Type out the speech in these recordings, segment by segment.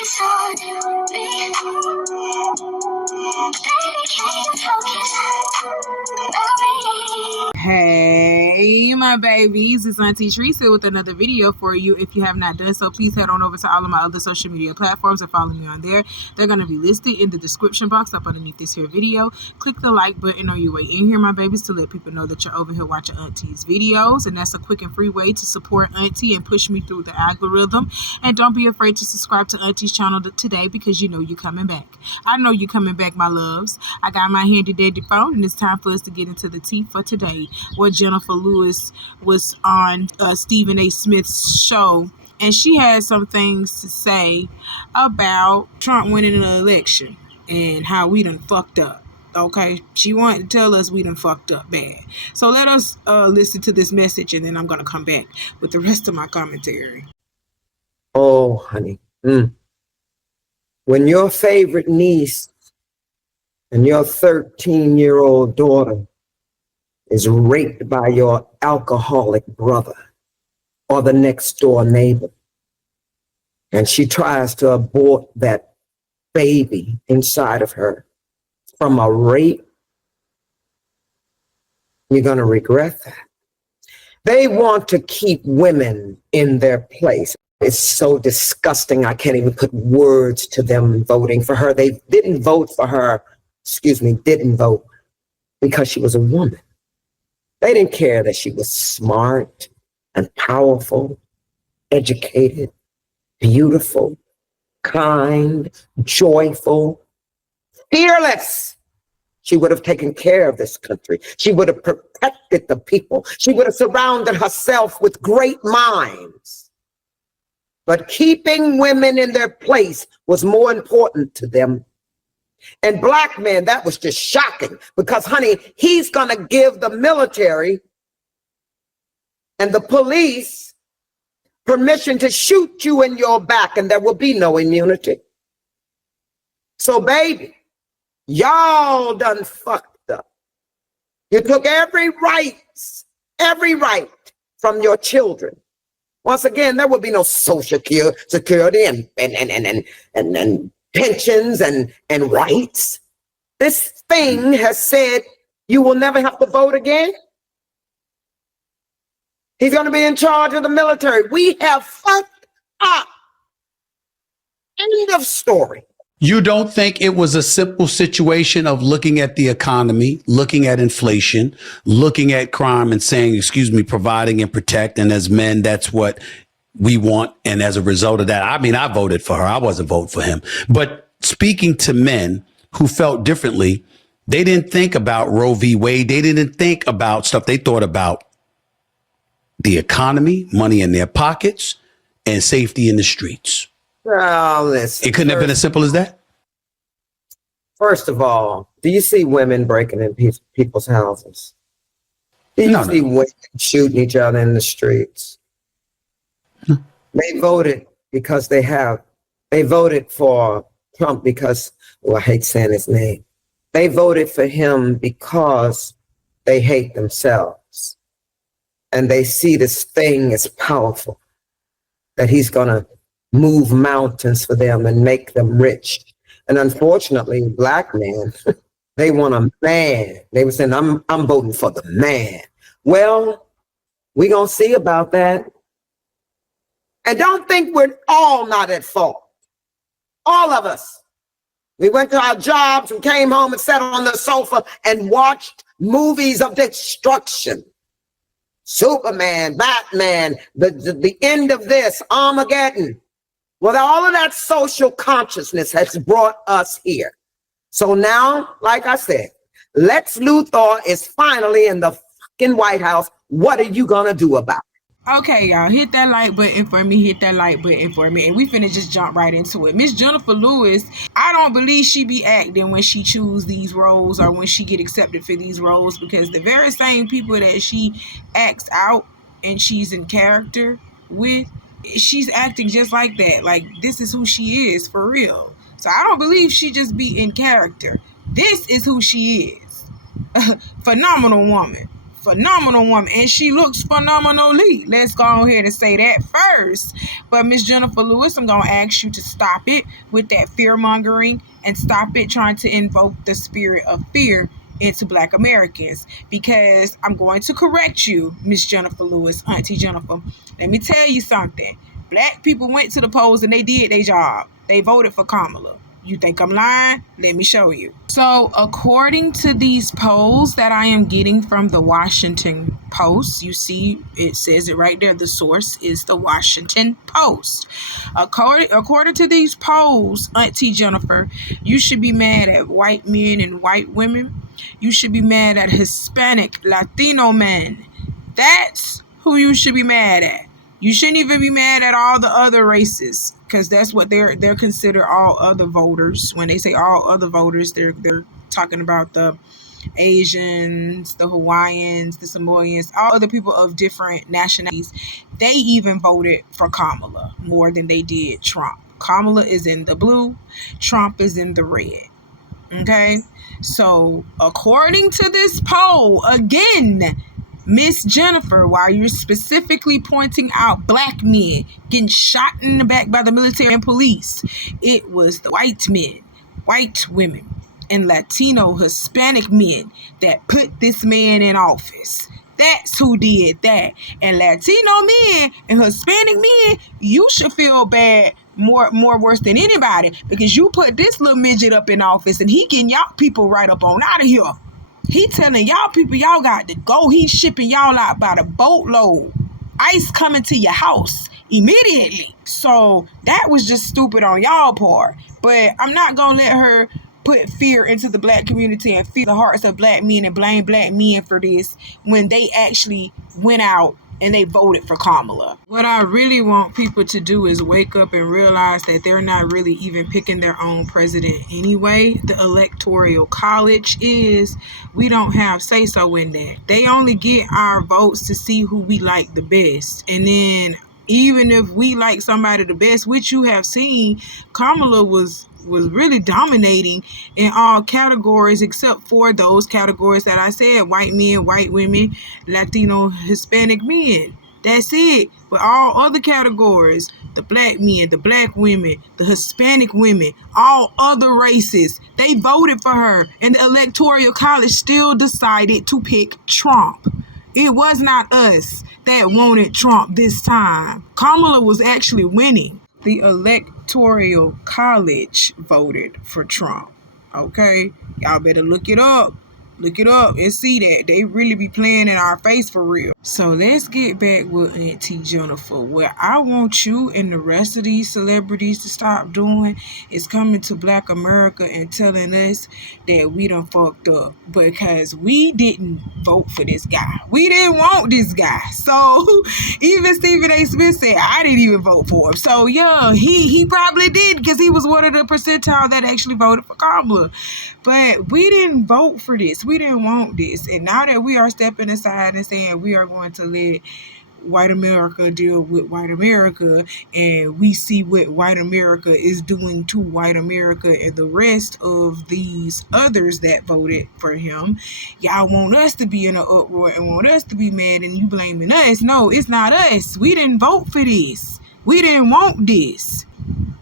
Hey my babies, it's Auntie Trice with another video for you. If you have not done so, please head on over to all of my other social media platforms and follow me on there. They're going to be listed in the description box up underneath this here video. Click the like button on your way in here, my babies, to let people know that you're over here watching Auntie's videos, and that's a quick and free way to support Auntie and push me through the algorithm. And don't be afraid to subscribe to Auntie's channel today, because you know you're coming back. I know you're coming back, my loves. I got my handy dandy phone, and it's time for us to get into the tea for today. Where Jennifer Lewis was on Stephen A. Smith's show, and she had some things to say about Trump winning an election and how we done fucked up. Okay, she wanted to tell us we done fucked up bad. So let us listen to this message, and then I'm gonna come back with the rest of my commentary. Oh, honey, when your favorite niece and your 13-year-old daughter is raped by your alcoholic brother or the next door neighbor, and she tries to abort that baby inside of her from a rape, you're going to regret that. They want to keep women in their place. It's so disgusting. I can't even put words to them voting for her. They didn't vote for her, didn't vote because she was a woman. They didn't care that she was smart and powerful, educated, beautiful, kind, joyful, fearless. She would have taken care of this country. She would have protected the people. She would have surrounded herself with great minds. But keeping women in their place was more important to them. And black men, that was just shocking, because, honey, he's going to give the military and the police permission to shoot you in your back, and there will be no immunity. So, baby, y'all done fucked up. You took every right from your children. Once again, there will be no social security and pensions and rights. This thing has said you will never have to vote again. He's going to be in charge of the military. We have fucked up. End of story. You don't think it was a simple situation of looking at the economy, looking at inflation, looking at crime and saying, providing and protect. And as men, that's what we want. And as a result of that, I voted for her. I wasn't voting for him. But speaking to men who felt differently, they didn't think about Roe v. Wade. They didn't think about stuff. They thought about the economy, money in their pockets, and safety in the streets. Oh, listen. It couldn't have been as simple as that. First of all, do you see women breaking in people's houses? Do you see women shooting each other in the streets? No. They voted because they voted for Trump because, I hate saying his name. They voted for him because they hate themselves. And they see this thing as powerful, that he's going to move mountains for them and make them rich. And unfortunately, black men, they want a man. They were saying, I'm voting for the man. Well, we're going to see about that. And don't think we're all not at fault. All of us. We went to our jobs and came home and sat on the sofa and watched movies of destruction. Superman, Batman, the end of this, Armageddon. Well, all of that social consciousness has brought us here. So now, like I said, Lex Luthor is finally in the fucking White House. What are you going to do about it? Okay, y'all, hit that like button for me, hit that like button for me, and we finna just jump right into it. Miss Jennifer Lewis, I don't believe she be acting when she choose these roles or when she get accepted for these roles, because the very same people that she acts out and she's in character with, she's acting just like that. Like, this is who she is for real. So I don't believe she just be in character. This is who she is. Phenomenal woman. phenomenal woman, and she looks phenomenally. Let's go ahead and say that first. But Miss Jennifer Lewis, I'm going to ask you to stop it with that fear-mongering and stop it trying to invoke the spirit of fear into Black Americans, because I'm going to correct you, Miss Jennifer Lewis, Auntie Jennifer. Let me tell you something. Black people went to the polls and they did their job. They voted for Kamala. You think I'm lying? Let me show you. So according to these polls that I am getting from the Washington Post, you see it says it right there. The source is the Washington Post. According to these polls, Auntie Jennifer, you should be mad at white men and white women. You should be mad at Hispanic, Latino men. That's who you should be mad at. You shouldn't even be mad at all the other races, because that's what they're considered all other voters. When they say all other voters, they're talking about the Asians, the Hawaiians, the Samoans, all other people of different nationalities. They even voted for Kamala more than they did Trump. Kamala is in the blue, Trump is in the red. Okay? So according to this poll, again, Miss Jennifer, while you're specifically pointing out Black men getting shot in the back by the military and police, it was the white men, white women, and Latino Hispanic men that put this man in office. That's who did that. And Latino men and Hispanic men, you should feel bad more worse than anybody, because you put this little midget up in office and he getting y'all people right up on out of here. He telling y'all people y'all got to go. He's shipping y'all out by the boatload. ICE coming to your house immediately. So that was just stupid on y'all part. But I'm not going to let her put fear into the Black community and fear the hearts of Black men and blame Black men for this when they actually went out and they voted for Kamala. What I really want people to do is wake up and realize that they're not really even picking their own president anyway. The Electoral College is. We don't have say-so in that. They only get our votes to see who we like the best. And then even if we like somebody the best, which you have seen, Kamala was really dominating in all categories except for those categories that I said: white men, white women, Latino, Hispanic men. That's it. But all other categories, the Black men, the Black women, the Hispanic women, all other races, they voted for her, and the Electoral College still decided to pick Trump. It was not us that wanted Trump this time. Kamala was actually winning. The Electoral College voted for Trump. Okay? Y'all better look it up. Look it up and see that. They really be playing in our face for real. So let's get back with Auntie Jennifer. What I want you and the rest of these celebrities to stop doing is coming to Black America and telling us that we done fucked up because we didn't vote for this guy. We didn't want this guy. So even Stephen A. Smith said, I didn't even vote for him. So yeah, he probably did, because he was one of the percentile that actually voted for Kamala. But we didn't vote for this. We didn't want this. And now that we are stepping aside and saying we are going to let white America deal with white America, and we see what white America is doing to white America and the rest of these others that voted for him, y'all want us to be in an uproar and want us to be mad, and you blaming us. No, it's not us. We didn't vote for this. We didn't want this.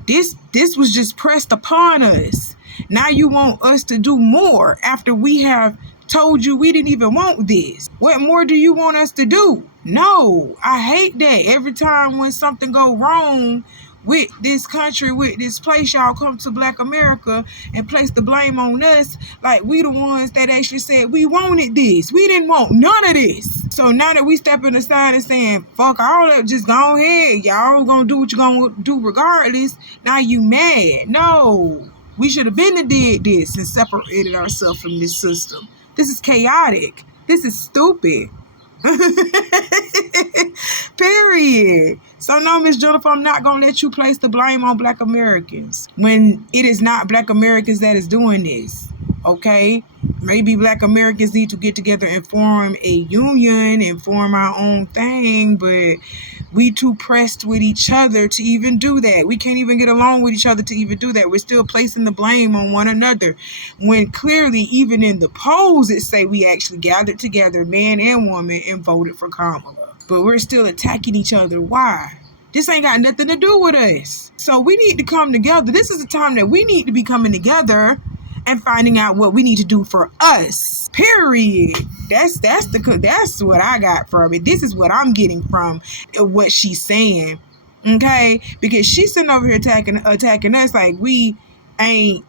This was just pressed upon us. Now you want us to do more after we have told you we didn't even want this. What more do you want us to do? No, I hate that. Every time when something go wrong with this country, with this place, y'all come to Black America and place the blame on us like we the ones that actually said we wanted this. We didn't want none of this. So now that we stepping aside and saying, fuck all that, just go ahead. Y'all gonna do what you gonna do regardless. Now you mad. No. We should have been to did this and separated ourselves from this system. This is chaotic. This is stupid. Period. So no, Miss Jennifer, I'm not going to let you place the blame on Black Americans when it is not Black Americans that is doing this. Okay? Maybe Black Americans need to get together and form a union and form our own thing, but We too pressed with each other to even do that. We can't even get along with each other to even do that. We're still placing the blame on one another, when clearly even in the polls it say we actually gathered together, man and woman, and voted for Kamala. But we're still attacking each other. Why? This ain't got nothing to do with us. So we need to come together. This is the time that we need to be coming together and finding out what we need to do for us. Period. That's what I got from it. This is what I'm getting from what she's saying. Okay? Because she's sitting over here attacking us like we ain't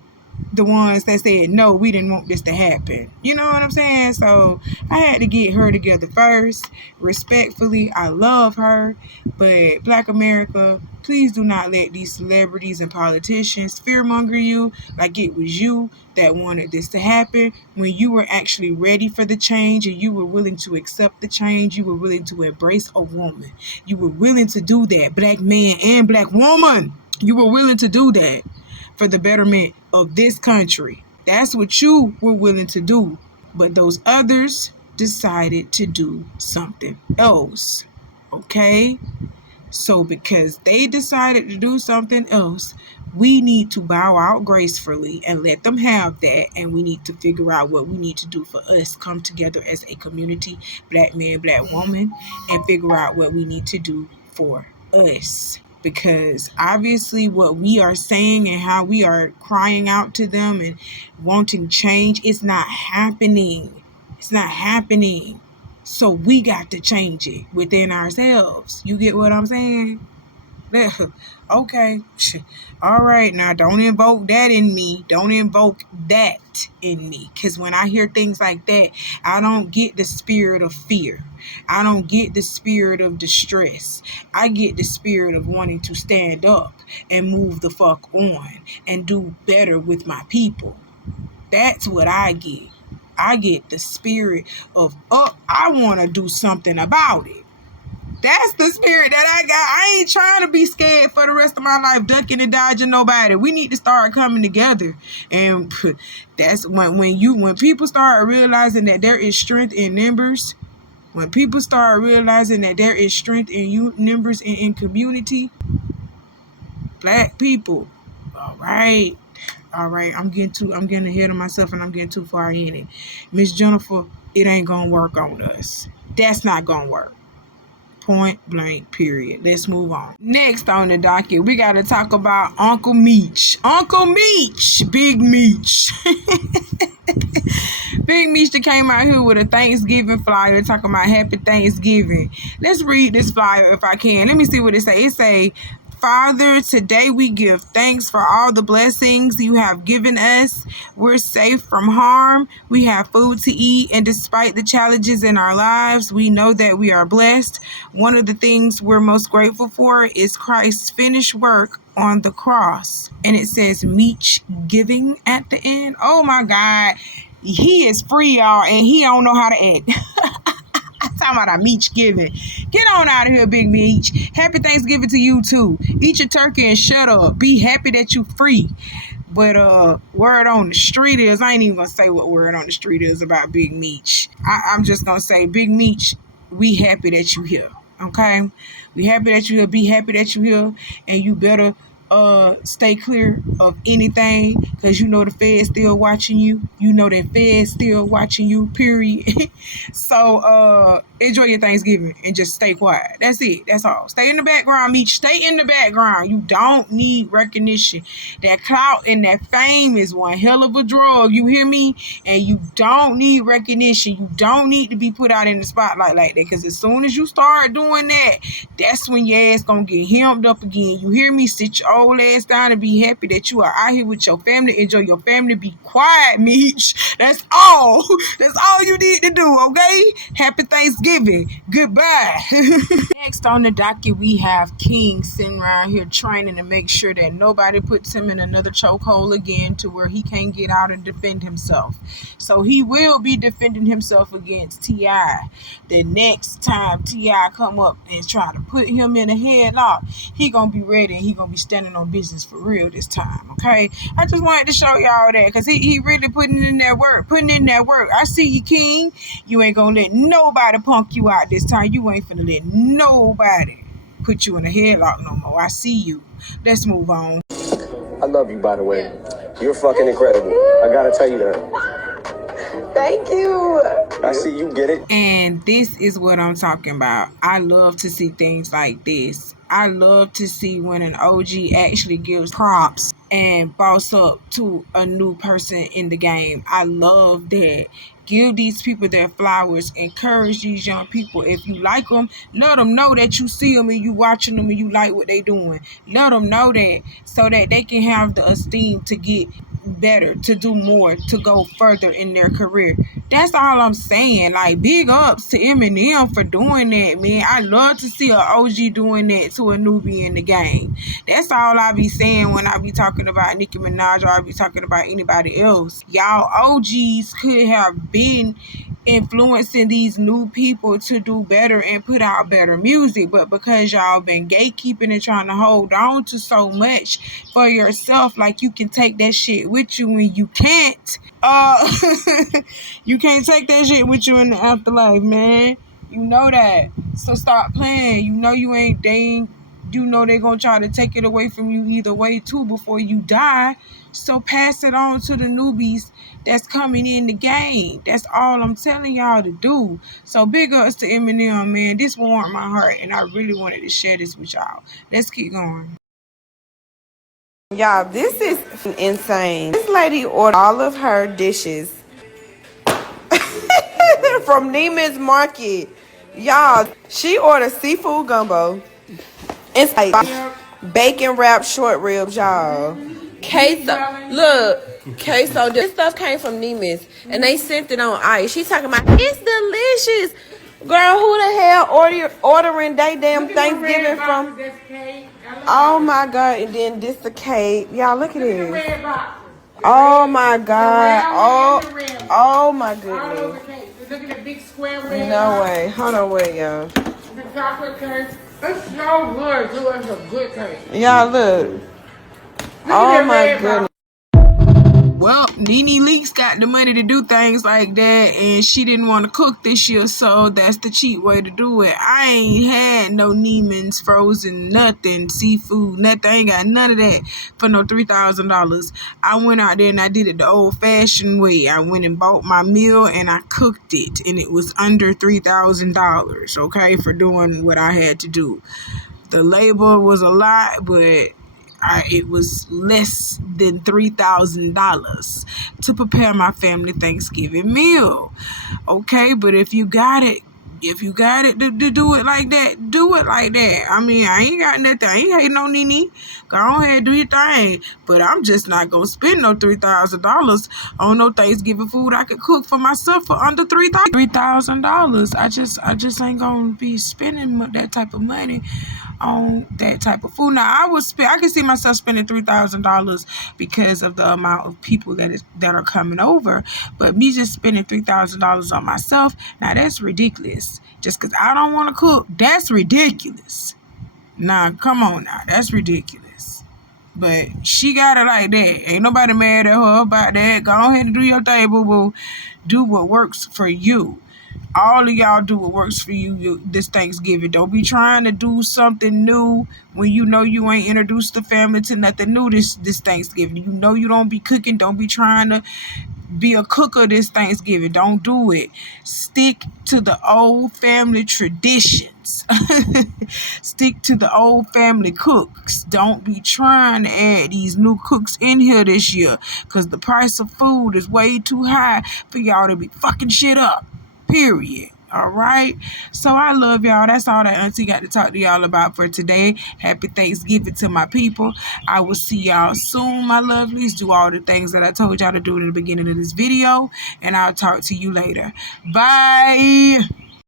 the ones that said, no, we didn't want this to happen. You know what I'm saying? So I had to get her together first. Respectfully, I love her. But Black America, please do not let these celebrities and politicians fearmonger you like it was you that wanted this to happen, when you were actually ready for the change and you were willing to accept the change. You were willing to embrace a woman. You were willing to do that, Black man and Black woman. You were willing to do that for the betterment of this country. That's what you were willing to do. But those others decided to do something else. Okay? So because they decided to do something else, we need to bow out gracefully and let them have that. And we need to figure out what we need to do for us. Come together as a community, Black man, Black woman, and figure out what we need to do for us. Because obviously what we are saying and how we are crying out to them and wanting change, it's not happening. It's not happening. So we got to change it within ourselves. You get what I'm saying? Okay. All right. Now don't invoke that in me. Don't invoke that in me. Because when I hear things like that, I don't get the spirit of fear. I don't get the spirit of distress. I get the spirit of wanting to stand up and move the fuck on and do better with my people. That's what I get. I get the spirit of, I want to do something about it. That's the spirit that I got. I ain't trying to be scared for the rest of my life, ducking and dodging nobody. We need to start coming together. And that's when people start realizing that there is strength in numbers. When people start realizing that there is strength in numbers and in community, Black people, all right, I'm getting ahead of myself and I'm getting too far in it. Miss Jennifer, it ain't gonna work on us. That's not gonna work. Point blank, period. Let's move on. Next on the docket, we got to talk about Uncle Meech. Uncle Meech, Big Meech. Big Meech that came out here with a Thanksgiving flyer talking about Happy Thanksgiving. Let's read this flyer if I can. Let me see what it say. It say, Father, today we give thanks for all the blessings you have given us. We're safe from harm. We have food to eat. And despite the challenges in our lives, we know that we are blessed. One of the things we're most grateful for is Christ's finished work on the cross. And it says Meech giving at the end. Oh my God. He is free, y'all, and he don't know how to act. Talking about a Meech giving. Get on out of here, Big Meech. Happy Thanksgiving to you too. Eat your turkey and shut up. Be happy that you free. But word on the street is, I ain't even gonna say what word on the street is about Big Meech. I'm just gonna say, Big Meech, we happy that you here. Okay? We happy that you here. Be happy that you here. And you better stay clear of anything, because you know the Fed's still watching you. You know that Fed's still watching you, period. So enjoy your Thanksgiving and just stay quiet. That's it. That's all. Stay in the background, Meech. Stay in the background. You don't need recognition. That clout and that fame is one hell of a drug. You hear me? And you don't need recognition. You don't need to be put out in the spotlight like that, because as soon as you start doing that, that's when your ass gonna get hemmed up again. You hear me? Sit your old ass down and be happy that you are out here with your family. Enjoy your family. Be quiet, Meech. That's all. That's all you need to do, okay? Happy Thanksgiving. Goodbye. Next on the docket, we have King sitting around here training to make sure that nobody puts him in another chokehold again to where he can't get out and defend himself. So he will be defending himself against T.I. The next time T.I. come up and try to put him in a headlock, he gonna be ready and he gonna be standing on business for real this time, okay? I just wanted to show y'all that, because he really putting in that work. I see you, King. You ain't gonna let nobody punk you out this time. You ain't finna let nobody put you in a headlock no more. I see you. Let's move on. I love you, by the way. You're fucking incredible. I gotta tell you that. Thank you. I see you get it. And this is what I'm talking about. I love to see things like this. I love to see when an OG actually gives props and boss up to a new person in the game. I love that. Give these people their flowers. Encourage these young people. If you like them, let them know that you see them and you watching them and you like what they doing. Let them know that so that they can have the esteem to get better, to do more, to go further in their career. That's all I'm saying. Like, big ups to Eminem for doing that, man. I love to see an OG doing that to a newbie in the game. That's all I be saying when I be talking about Nicki Minaj or I be talking about anybody else. Y'all OGs could have been influencing these new people to do better and put out better music, but because y'all been gatekeeping and trying to hold on to so much for yourself, like you can take that shit with you when you can't. You can't take that shit with you in the afterlife, man. You know that. So stop playing. You know you ain't dang. You know they're gonna try to take it away from you either way too before you die. So pass it on to the newbies that's coming in the game. That's all I'm telling y'all to do. So big ups to Eminem, man. This warmed my heart and I really wanted to share this with y'all. Let's keep going. Y'all, this is insane. This lady ordered all of her dishes from Neiman's Market. Y'all, she ordered seafood gumbo. It's like bacon wrapped short ribs, y'all. Queso. Look, queso. This stuff came from Neiman's and they sent it on ice. She talking about it's delicious. Girl, who the hell ordering they damn Thanksgiving from? Oh my God, and then this the cake. Y'all look at this. Oh my God. Oh my goodness. Look at the big square red. No way. Hold on, wait, y'all. The chocolate cake. It's so good. It's a good cake. Y'all look. Oh my goodness. Well, Nene Leakes got the money to do things like that, and she didn't want to cook this year, so that's the cheap way to do it. I ain't had no Neiman's frozen nothing, seafood, nothing. I ain't got none of that for no $3,000. I went out there and I did it the old-fashioned way. I went and bought my meal and I cooked it, and it was under $3,000, okay, for doing what I had to do. The labor was a lot, but it was less than $3,000 to prepare my family Thanksgiving meal. Okay, but if you got it to do it like that, do it like that. I mean, I ain't got nothing. I ain't hating no Nene. Go ahead, do your thing. But I'm just not gonna spend no $3,000 on no Thanksgiving food I could cook for myself for under $3,000. I just ain't gonna be spending that type of money on that type of food. Now I can see myself spending $3,000 because of the amount of people that are coming over, but me just spending $3,000 on myself, now that's ridiculous. Just because I don't want to cook, that's ridiculous. Nah, come on now, that's ridiculous. But she got it like that. Ain't nobody mad at her about that. Go ahead and do your thing, boo boo. Do what works for you. All of y'all do what works for you this Thanksgiving. Don't be trying to do something new when you know you ain't introduced the family to nothing new this Thanksgiving. You know you don't be cooking. Don't be trying to be a cooker this Thanksgiving. Don't do it. Stick to the old family traditions. Stick to the old family cooks. Don't be trying to add these new cooks in here this year, because the price of food is way too high for y'all to be fucking shit up. Period. All right. So I love y'all. That's all that Auntie got to talk to y'all about for today. Happy Thanksgiving to my people. I will see y'all soon, my lovelies. Do all the things that I told y'all to do at the beginning of this video, and I'll talk to you later. Bye.